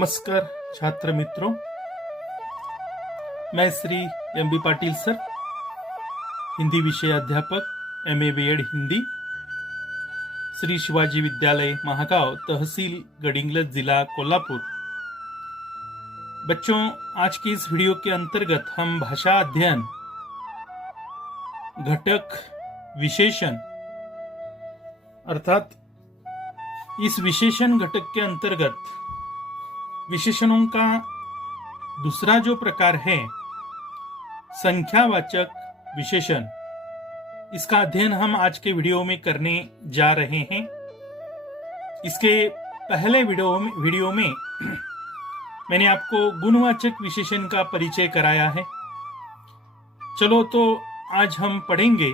नमस्कार छात्र मित्रों, मैं Shri M B Patil sir, Hindi विषय अध्यापक, MA BEd हिंदी, श्री शिवाजी विद्यालय महागांव, तहसील गडिंग्लज, जिला कोल्हापुर। बच्चों, आज की इस वीडियो के अंतर्गत हम भाषा अध्ययन घटक विशेषण अर्थात इस विशेषण घटक के अंतर्गत विशेषणों का दूसरा जो प्रकार है संख्यावाचक विशेषण, इसका अध्ययन हम आज के वीडियो में करने जा रहे हैं। इसके पहले वीडियो में मैंने आपको गुणवाचक विशेषण का परिचय कराया है। चलो तो आज हम पढ़ेंगे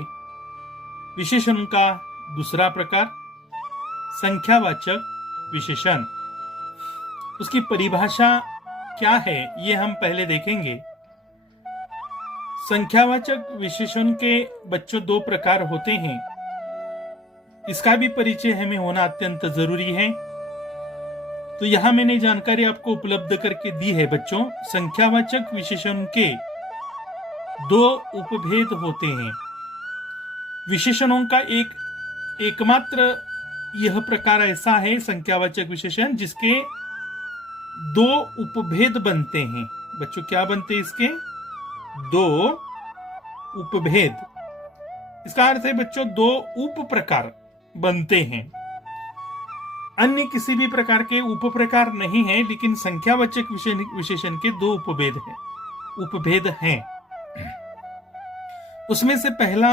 विशेषण का दूसरा प्रकार संख्यावाचक विशेषण। उसकी परिभाषा क्या है ये हम पहले देखेंगे। संख्यावाचक विशेषण के बच्चों दो प्रकार होते हैं, इसका भी परिचय हमें होना अत्यंत जरूरी है। तो यहां मैंने जानकारी आपको उपलब्ध करके दी है बच्चों। संख्यावाचक विशेषण के दो उपभेद होते हैं। विशेषणों का एकमात्र यह प्रकार ऐसा है संख्यावाचक विशेषण जिसके दो उपभेद बनते हैं। बच्चों क्या बनते हैं इसके? दो उपभेद। इसका अर्थ है बच्चों दो उप प्रकार बनते हैं। अन्य किसी भी प्रकार के उप प्रकार नहीं है, लेकिन संख्यावाचक विशेषण के दो उपभेद हैं। उसमें से पहला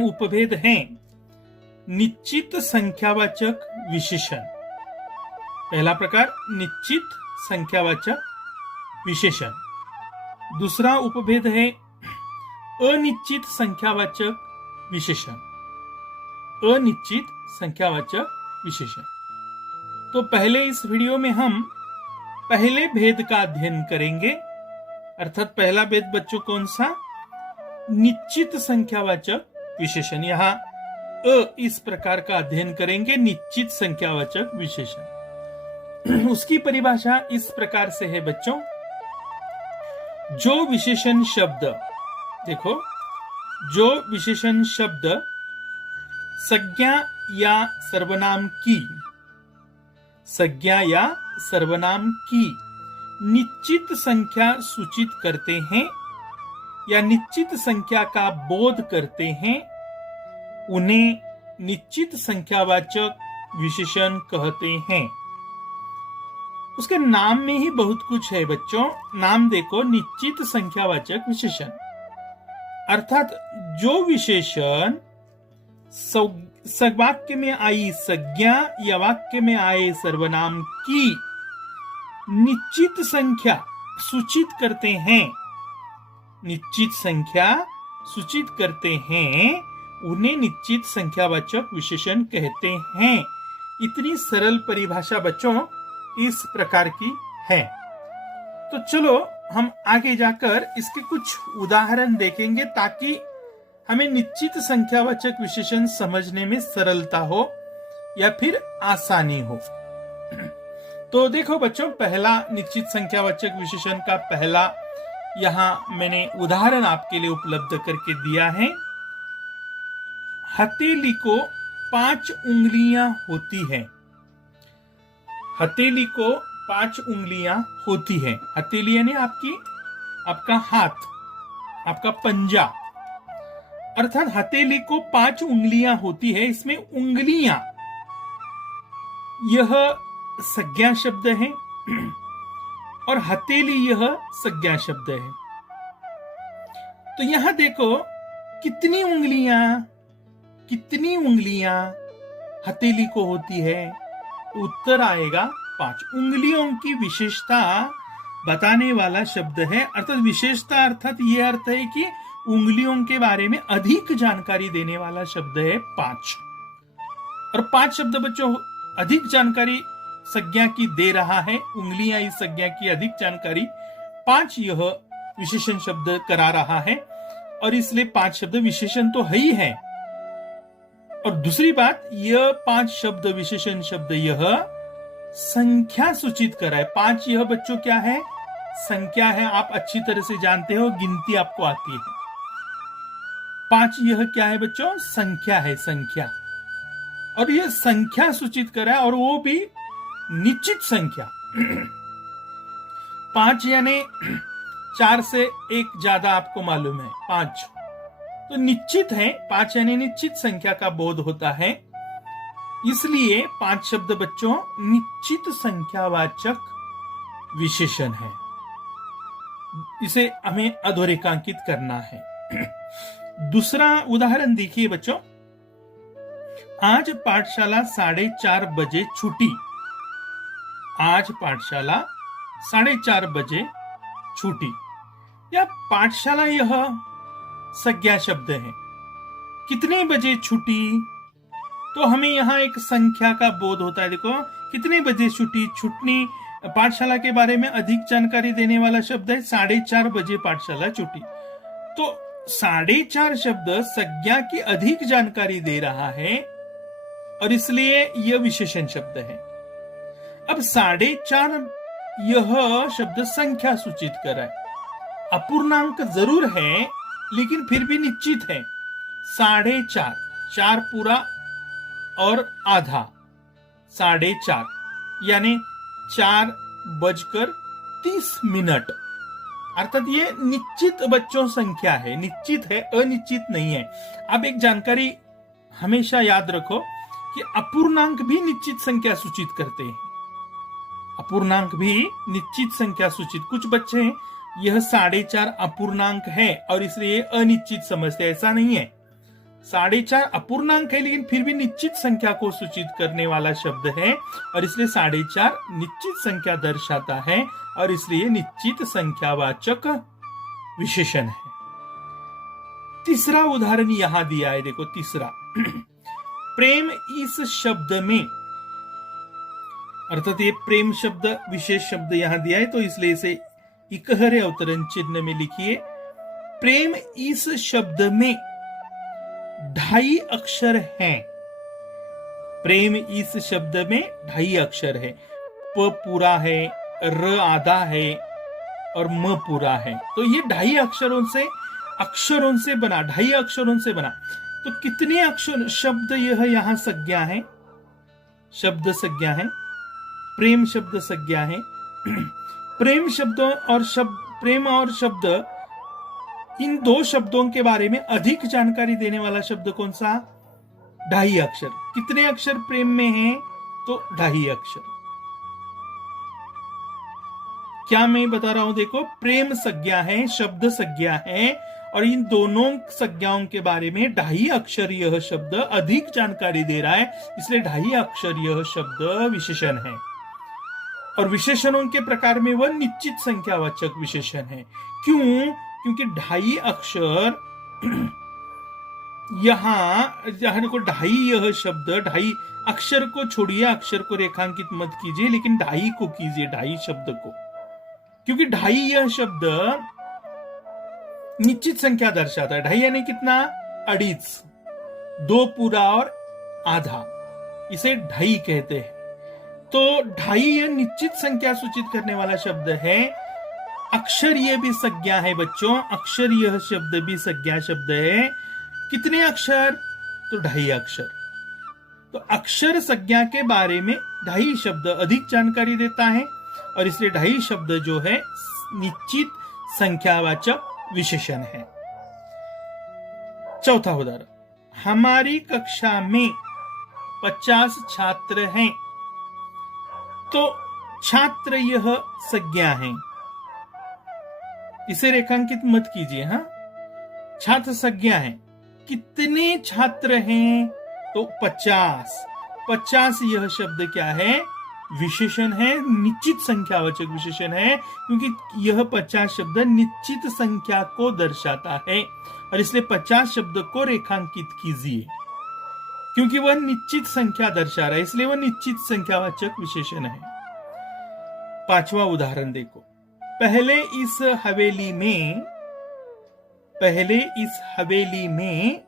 उपभेद है निश्चित संख्यावाचक विशेषण। पहला प्रकार निश्चित संख्यावाचक विशेषण। दूसरा उपभेद है अनिश्चित संख्यावाचक विशेषण। अनिश्चित संख्यावाचक विशेषण। तो पहले इस वीडियो में हम पहले भेद का अध्ययन करेंगे। अर्थात पहला भेद बच्चों कौन सा? निश्चित संख्यावाचक विशेषण। यहाँ इस प्रकार का अध्ययन करेंगे, निश्चित संख्यावाचक विशेषण। उसकी परिभाषा इस प्रकार से है बच्चों, जो विशेषण शब्द, देखो, जो विशेषण शब्द संज्ञा या सर्वनाम की निश्चित संख्या सूचित करते हैं या निश्चित संख्या का बोध करते हैं, उन्हें निश्चित संख्यावाचक विशेषण कहते हैं। उसके नाम में ही बहुत कुछ है बच्चों। नाम देखो, निश्चित संख्यावाचक विशेषण अर्थात जो विशेषण वाक्य में आई संज्ञा या वाक्य में आए सर्वनाम की निश्चित संख्या सूचित करते हैं, निश्चित संख्या सूचित करते हैं, उन्हें निश्चित संख्यावाचक विशेषण कहते हैं। इतनी सरल परिभाषा बच्चों इस प्रकार की है। तो चलो हम आगे जाकर इसके कुछ उदाहरण देखेंगे ताकि हमें निश्चित संख्यावाचक विशेषण समझने में सरलता हो या फिर आसानी हो। तो देखो बच्चों, पहला निश्चित संख्यावाचक विशेषण का पहला यहां मैंने उदाहरण आपके लिए उपलब्ध करके दिया है। हथेली को 5 उंगलियां होती है। हथेली को 5 उंगलियां होती है। हथेली यानी आपका हाथ, आपका पंजा। अर्थात हथेली को 5 उंगलियां होती है। इसमें उंगलियां यह संज्ञा शब्द है और हथेली यह संज्ञा शब्द है। तो यहां देखो कितनी उंगलियां हथेली को होती है? उत्तर आएगा 5। उंगलियों की विशेषता बताने वाला शब्द है। अर्थात विशेषता अर्थात यह अर्थ है कि उंगलियों के बारे में अधिक जानकारी देने वाला शब्द है 5। और 5 शब्द बच्चों अधिक जानकारी संज्ञा की दे रहा है। उंगलियां इस संज्ञा की अधिक जानकारी 5 यह विशेषण शब्द करा रहा है, और इसलिए 5 शब्द विशेषण तो है ही है। और दूसरी बात, यह 5 शब्द विशेषण शब्द यह संख्या सूचित कर रहा है। 5 यह बच्चों क्या है? संख्या है। आप अच्छी तरह से जानते हो, गिनती आपको आती है। 5 यह क्या है बच्चों? संख्या है, संख्या। और यह संख्या सूचित कर रहा है, और वो भी निश्चित संख्या। 5 यानी 4 से एक ज्यादा आपको मालूम है, 5 तो निश्चित है। 5 यानी निश्चित संख्या का बोध होता है, इसलिए 5 शब्द बच्चों निश्चित संख्यावाचक विशेषण है। इसे हमें अधोरेखांकित करना है। दूसरा उदाहरण देखिए बच्चों। आज पाठशाला 4:30 बजे छूटी। आज पाठशाला 4:30 बजे छूटी। या पाठशाला यह संज्ञा शब्द है। कितने बजे छूटी? तो हमें यहां एक संख्या का बोध होता है। देखो कितने बजे छुट्टी, छुट्टी पाठशाला के बारे में अधिक जानकारी देने वाला शब्द है। 4:30 बजे पाठशाला छुट्टी। तो 4:30 शब्द संज्ञा की अधिक जानकारी दे रहा है, और इसलिए यह विशेषण शब्द है। अब 4:30 यह शब्द संख्या सूचित कर रहा है। अपूर्णांक जरूर है, लेकिन फिर भी निश्चित है। 4:30, 4 पूरा और आधा, 4:30 यानी 4:30। अर्थात ये निश्चित बच्चों संख्या है, निश्चित है, अनिश्चित नहीं है। अब एक जानकारी हमेशा याद रखो कि अपूर्णांक भी निश्चित संख्या सूचित करते हैं। अपूर्णांक भी निश्चित संख्या सूचित। कुछ बच्चे हैं यह 4:30 अपूर्णांक है और इसलिए अनिश्चित समझते, ऐसा नहीं है। 4:30 अपूर्णांक है, लेकिन फिर भी निश्चित संख्या को सूचित करने वाला शब्द है, और इसलिए 4:30 निश्चित संख्या दर्शाता है, और इसलिए निश्चित संख्यावाचक विशेषण है। तीसरा उदाहरण यहां दिया है, देखो तीसरा। प्रेम इस शब्द में, अर्थात ये प्रेम शब्द विशेष शब्द यहां दिया है, तो इसलिए इसे इकहरे अवतरण चिन्ह में लिखिए। प्रेम इस शब्द में 2.5 अक्षर हैं। प्रेम इस शब्द में 2.5 अक्षर है। प पूरा है, र आधा है और म पूरा है। तो ये 2.5 अक्षरों से बना, 2.5 अक्षरों से बना। तो कितने अक्षर शब्द यह यहां संज्ञा है? शब्द संज्ञा है। प्रेम शब्द संज्ञा है। प्रेम शब्द और प्रेम और शब्द, इन दो शब्दों के बारे में अधिक जानकारी देने वाला शब्द कौन सा? 2.5 अक्षर। कितने अक्षर प्रेम में हैं? तो 2.5 अक्षर। क्या मैं बता रहा हूं? देखो प्रेम संज्ञा है, शब्द संज्ञा है, और इन दोनों संज्ञाओं के बारे में 2.5 अक्षर यह शब्द अधिक जानकारी दे रहा है, इसलिए 2.5 अक्षर यह शब्द विशेषण है। और विशेषणों के प्रकार में वह निश्चित संख्यावाचक विशेषण है। क्यों? क्योंकि 2.5 अक्षर यहां देखो 2.5 यह शब्द, 2.5 अक्षर को छोड़िए, अक्षर को रेखांकित मत कीजिए, लेकिन 2.5 को कीजिए, 2.5 शब्द को, क्योंकि 2.5 यह शब्द निश्चित संख्या दर्शाता है। 2.5 यानी कितना? 2.5, 2 पूरा और आधा, इसे 2.5 कहते हैं। तो 2.5 यह निश्चित संख्या सूचित करने वाला शब्द है। अक्षर यह भी संज्ञा है बच्चों, अक्षर यह शब्द भी संज्ञा शब्द है। कितने अक्षर? तो 2.5 अक्षर। तो अक्षर संज्ञा के बारे में 2.5 शब्द अधिक जानकारी देता है, और इसलिए 2.5 शब्द जो है निश्चित संख्यावाचक विशेषण है। चौथा उदाहरण, हमारी कक्षा में 50 छात्र हैं। तो छात्र यह संज्ञा है, इसे रेखांकित मत कीजिए। हाँ, छात्र संज्ञा है। कितने छात्र हैं? तो 50। 50 यह शब्द क्या है? विशेषण है, निश्चित संख्यावाचक विशेषण है, क्योंकि यह 50 शब्द निश्चित संख्या को दर्शाता है, और इसलिए 50 शब्द को रेखांकित कीजिए, क्योंकि वह निश्चित संख्या दर्शा रहा है, इसलिए वह निश्चित संख्यावाचक विशेषण है। पांचवा उदाहरण देखो। पहले इस हवेली में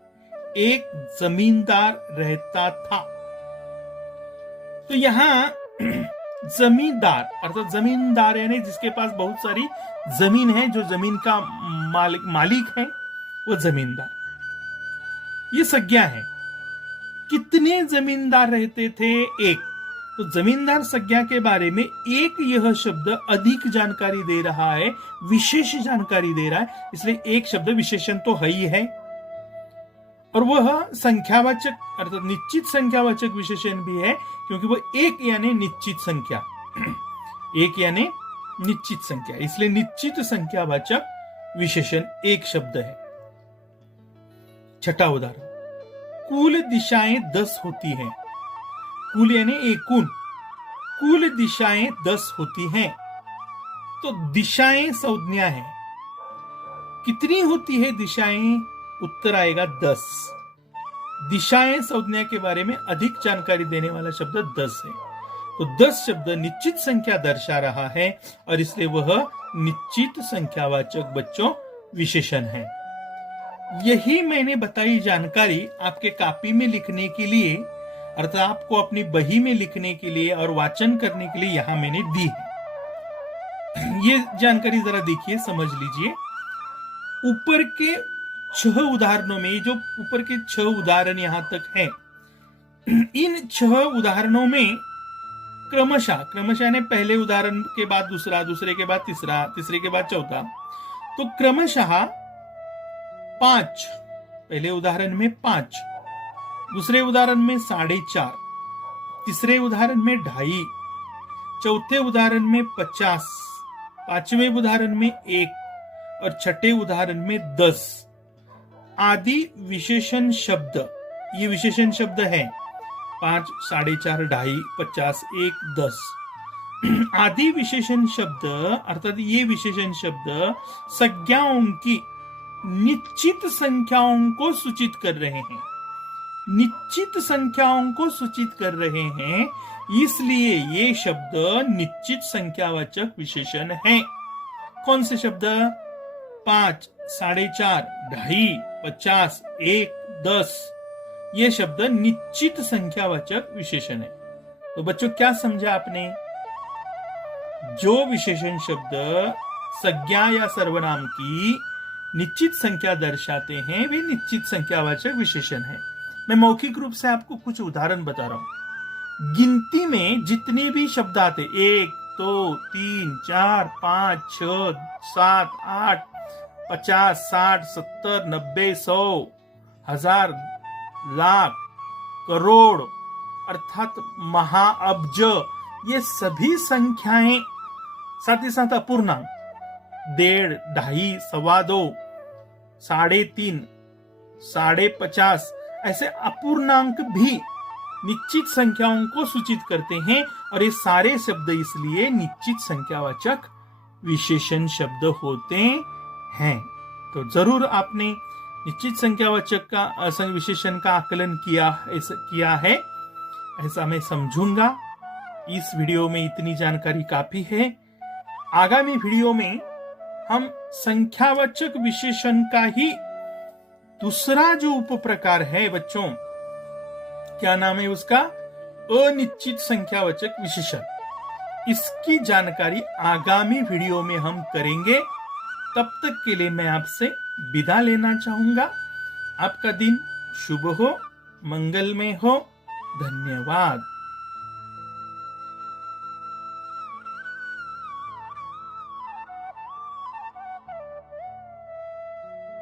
एक जमींदार रहता था। तो यहां जमींदार अर्थात जमींदार यानी जिसके पास बहुत सारी जमीन है, जो जमीन का मालिक है वो जमींदार। ये संज्ञा है। कितने जमींदार रहते थे? एक। तो जमींदार संज्ञा के बारे में एक यह शब्द अधिक जानकारी दे रहा है, विशेष जानकारी दे रहा है, इसलिए एक शब्द विशेषण तो है ही है, और वह संख्यावाचक अर्थात निश्चित संख्यावाचक विशेषण भी है, क्योंकि वह एक यानी निश्चित संख्या एक यानी निश्चित संख्या, इसलिए निश्चित संख्यावाचक विशेषण एक शब्द है। छठा उदाहरण, कुल दिशाएं 10 होती हैं। कुल यानी एकुन, कुल दिशाएं 10 होती हैं। तो दिशाएं संज्ञा है। कितनी होती है दिशाएं? उत्तर आएगा 10। दिशाएं संज्ञा के बारे में अधिक जानकारी देने वाला शब्द 10 है। तो 10 शब्द निश्चित संख्या दर्शा रहा है, और इसलिए वह निश्चित संख्यावाचक बच्चों विशेषण है। यही मैंने बताई जानकारी आपके कॉपी में लिखने के लिए अर्थात आपको अपनी बही में लिखने के लिए और वाचन करने के लिए यहां मैंने दी है। ये जानकारी जरा देखिए, समझ लीजिए। ऊपर के 6 उदाहरणों में, जो ऊपर के 6 उदाहरण यहां तक हैं, इन 6 उदाहरणों में क्रमशः ने पहले उदाहरण के बाद दूसरा, दूसरे के बाद तीसरा, तीसरे के बाद चौथा, तो क्रमशः 5, पहले उदाहरण में 5, दूसरे उदाहरण में 4.5, तीसरे उदाहरण में 2.5, चौथे उदाहरण में 50, पांचवें उदाहरण में 1 और छठे उदाहरण में 10 आदि विशेषण शब्द, ये विशेषण शब्द है। 5, 4.5, 2.5, 50, 1, 10 आदि विशेषण शब्द अर्थात ये विशेषण शब्द संज्ञाओं की निश्चित संख्याओं को सूचित कर रहे हैं। निश्चित संख्याओं को सूचित कर रहे हैं, इसलिए ये शब्द निश्चित संख्यावाचक विशेषण है। कौन से शब्द? 5, 4.5, 2.5, 50, 1, 10 ये शब्द निश्चित संख्यावाचक विशेषण है। तो बच्चों क्या समझा आपने? जो विशेषण शब्द संज्ञा या सर्वनाम की निश्चित संख्या दर्शाते हैं वे निश्चित संख्यावाचक विशेषण है। मैं मौखिक रूप से आपको कुछ उदाहरण बता रहा हूं। गिनती में जितने भी शब्द आते 1, 2, 3, 4, 5, 6, 7, 8, 50, 60, 70, 90, 100, 1000, लाख, करोड़ अर्थात महाअब्ज, ये सभी संख्याएं, साथ ही साथ अपूर्णांक 1.5, 2.5, 2.25, 3.5, 50, ऐसे अपूर्णांक भी निश्चित संख्याओं को सूचित करते हैं, और ये सारे शब्द इसलिए निश्चित संख्यावाचक विशेषण शब्द होते हैं। तो जरूर आपने निश्चित संख्यावाचक का विशेषण का आकलन किया है, ऐसा मैं समझूंगा। इस वीडियो में इतनी जानकारी काफी है। आगामी वीडियो में हम संख्यावाचक विशेषण का ही दूसरा जो उप प्रकार है बच्चों, क्या नाम है उसका? अनिश्चित संख्यावाचक विशेषण। इसकी जानकारी आगामी वीडियो में हम करेंगे। तब तक के लिए मैं आपसे विदा लेना चाहूंगा। आपका दिन शुभ हो, मंगलमय हो। धन्यवाद।